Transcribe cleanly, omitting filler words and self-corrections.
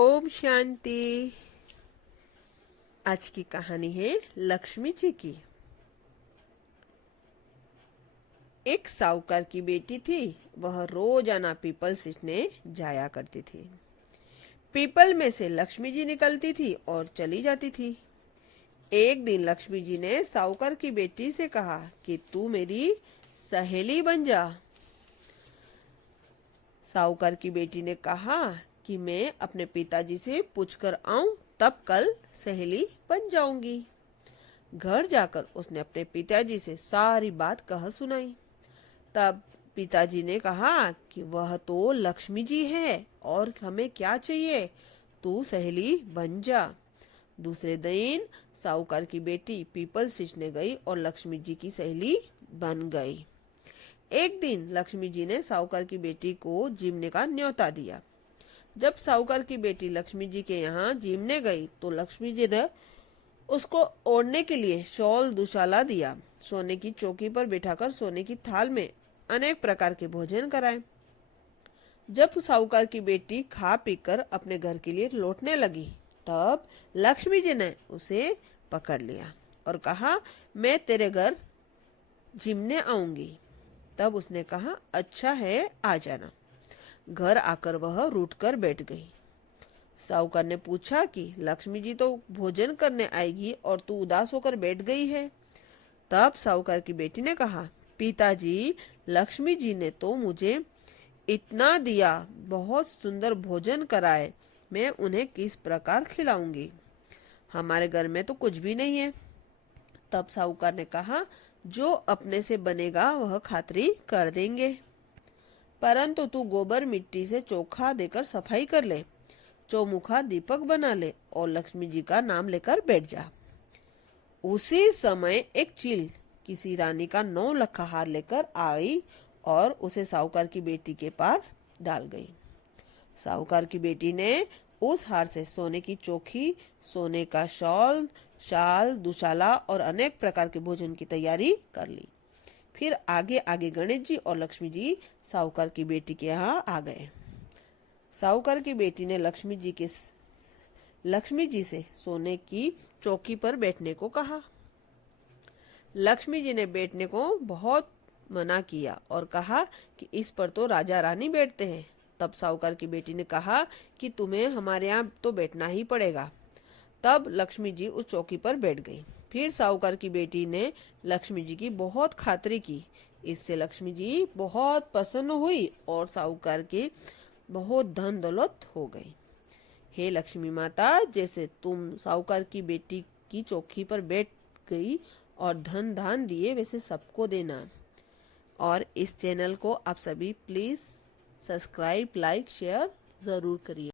ओम शांति। आज की कहानी है लक्ष्मी जी की। एक साहूकार की बेटी थी। वह रोजाना पीपल सींचने जाया करती थी। पीपल में से लक्ष्मी जी निकलती थी और चली जाती थी। एक दिन लक्ष्मी जी ने साहूकार की बेटी से कहा कि तू मेरी सहेली बन जा। साहूकार की बेटी ने कहा कि मैं अपने पिताजी से पूछकर आऊं, तब कल सहेली बन जाऊंगी। घर जाकर उसने अपने पिताजी से सारी बात कह सुनाई। तब पिताजी ने कहा कि वह तो लक्ष्मी जी है और हमें क्या चाहिए, तू सहेली बन जा। दूसरे दिन साहूकार की बेटी पीपल सींचने गई और लक्ष्मी जी की सहेली बन गई। एक दिन लक्ष्मी जी ने साहूकार की बेटी को जीमने का न्योता दिया। जब साहूकार की बेटी लक्ष्मी जी के यहाँ जीमने गई तो लक्ष्मी जी ने उसको ओढ़ने के लिए शॉल दुशाला दिया। सोने की चौकी पर बिठाकर सोने की थाल में अनेक प्रकार के भोजन कराए। जब साहूकार की बेटी खा पीकर अपने घर के लिए लौटने लगी तब लक्ष्मी जी ने उसे पकड़ लिया और कहा, मैं तेरे घर जीमने आऊंगी। तब उसने कहा, अच्छा है, आ जाना। घर आकर वह रूठकर बैठ गई। साहूकार ने पूछा कि लक्ष्मी जी तो भोजन करने आएगी और तू उदास होकर बैठ गई है। तब साहूकार की बेटी ने कहा, पिताजी, लक्ष्मी जी ने तो मुझे इतना दिया, बहुत सुंदर भोजन कराए, मैं उन्हें किस प्रकार खिलाऊंगी? हमारे घर में तो कुछ भी नहीं है। तब साहूकार ने कहा, जो अपने से बनेगा वह खातरी कर देंगे, परंतु तू गोबर मिट्टी से चोखा देकर सफाई कर ले, चौमुखा दीपक बना ले और लक्ष्मी जी का नाम लेकर बैठ जा। उसी समय एक चील किसी रानी का 9 लखा हार लेकर आई और उसे साहूकार की बेटी के पास डाल गई। साहूकार की बेटी ने उस हार से सोने की चौकी, सोने का शॉल, शाल, दुशाला और अनेक प्रकार के भोजन की तैयारी कर ली। फिर आगे आगे गणेश जी और लक्ष्मी जी साहूकार की बेटी के यहाँ आ गए। साहूकार की बेटी ने लक्ष्मी जी से सोने की चौकी पर बैठने को कहा। लक्ष्मी जी ने बैठने को बहुत मना किया और कहा कि इस पर तो राजा रानी बैठते हैं। तब साहूकार की बेटी ने कहा कि तुम्हें हमारे यहाँ तो बैठना ही पड़ेगा। तब लक्ष्मी जी उस चौकी पर बैठ गई। फिर साहूकार की बेटी ने लक्ष्मी जी की बहुत खातिरी की। इससे लक्ष्मी जी बहुत प्रसन्न हुई और साहूकार के बहुत धन दौलत हो गई। हे लक्ष्मी माता, जैसे तुम साहूकार की बेटी की चौकी पर बैठ गई और धन दान दिए, वैसे सबको देना। और इस चैनल को आप सभी प्लीज सब्सक्राइब, लाइक, शेयर जरूर करिए।